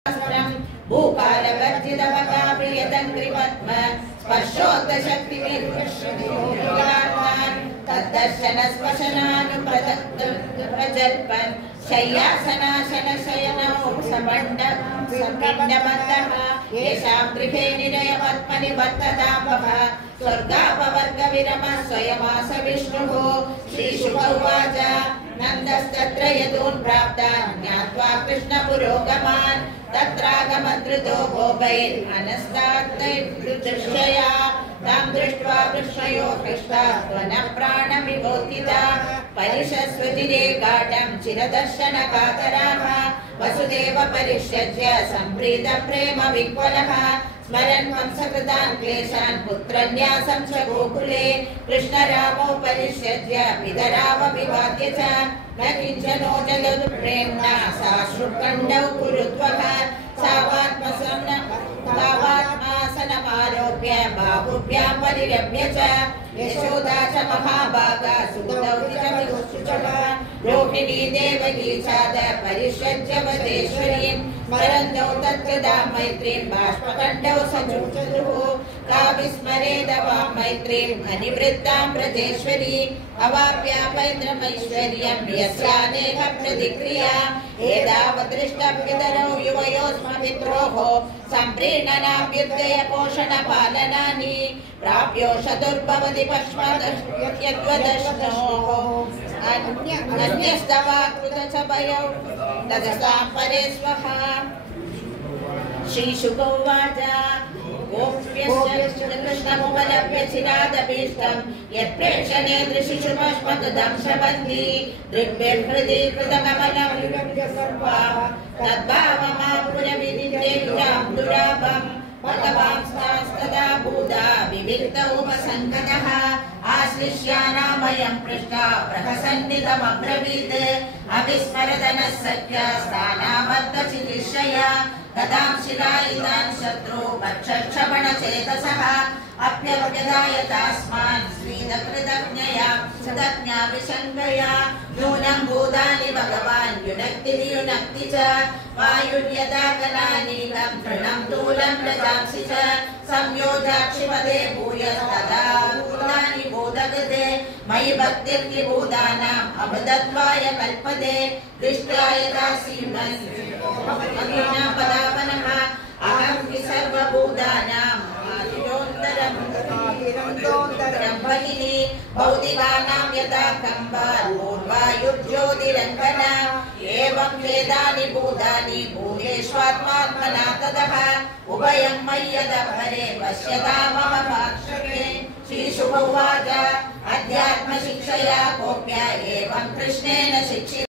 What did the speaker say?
भूपालवर्जितमकाप्रियतङ्ग्रिपद्म स्पर्शोक्तशक्तिभिर्विश्रुतिभूतान् तद्दर्शनस्पशनानुप्रजल्पन् शय्यासनाशनशयनौ सपिण्डमन्तः येषां गृहे निरयपद्मनिवर्तताम्बः स्वर्गापवर्गविरमः स्वयमास विष्णुः। श्रीशुक उवाच नन्दस्तत्र यदून् प्राप्तान् ज्ञात्वा कृष्णपुरोगमान् तत्रागमद्रुतो गोपैर्मनस्तात्तैर्दृश्यया तां दृष्ट्वा वृक्षयो हृष्टा त्वनः प्राणविभोत्थिता परिशस्वतिरे गाढं चिरदर्शनकातराः वसुदेव परिष्यज्य सम्प्रीतप्रेम विह्वलः स्मरन् वंशकृतान् क्लेशान् पुत्रन्यासं च गोकुले कृष्णरामो परिष्यज्य पितरावभिवाद्य च न किञ्चनो जलतु प्रेम्णा साश्रुकण्डौ कुरुत्वः तावात्मासनमारोप्य बाहुभ्यां परिरम्य च यशोदा च महाभागा सुतौ च रोहिणी देवकी चाद परिष्यज्य वदेश्वरीं स्मरन्तौ तत्कृतां मैत्रीं बाष्पकण्ठौ सचुचतुः का विस्मरेद वां मैत्रीम् अनिवृत्तां व्रजेश्वरी अवाप्यापैन्द्रमैश्वर्यं यस्यानेक प्रतिक्रिया एतावदृष्टपितरौ युवयोस्ममित्रोः सम्प्रीणनाभ्युदय पोषणपालनानि प्राप्योष दुर्भवति पश्मदश्यत्वदश्नोः अन्यस्तवा कृतचभयौ तदसां परे स्वः। श्रीशुक उवाच कृष्णमुपलभ्य चिरादभीष्टं यत्प्रेक्षणे दृशिषु पश्मदं श्रवन्ति दृग्भिर्हृदि कृतकमलं तद्भावमापुरविदितेषां दुराभं भगवांस्तदा भूता विविक्तोपसङ्गतः आश्लिष्यानामयं पृष्टा प्रहसन्निधमब्रवीत् अविस्मरदनः सख्या स्थानाबद्धचिकित्सया गदां शिलायितान् शत्रु भक्षक्षपणचेतसः अप्यव्यदायतास्मान् स्वीदकृतज्ञया सदज्ञा विशङ्कया नूनं भूतानि भगवान् युनक्ति च वायुर्यदा कलानीलं तृणं तूलं रजांसि च संयोजाक्षिपदे भूयस्तदा भूतानि बोधगते मयि भक्तिर्विभूतानाम् अवदत्वाय कल्पते दृष्ट्वा यदा सीमन् पदावनः अहं हि सर्वभूतानाम् आदिरोन्तरं भगिनी भौतिकानां यथा कम्बार्वायुर्ज्योतिरङ्गना एवं वेदानि भूतानि भूतेष्वात्मात्मना ततः उभयं मय्यदपरे पश्यतामहमाक्षरे। श्रीशुक उवाच अध्यात्मशिक्षया गोप्य एवं कृष्णेन शिक्षितः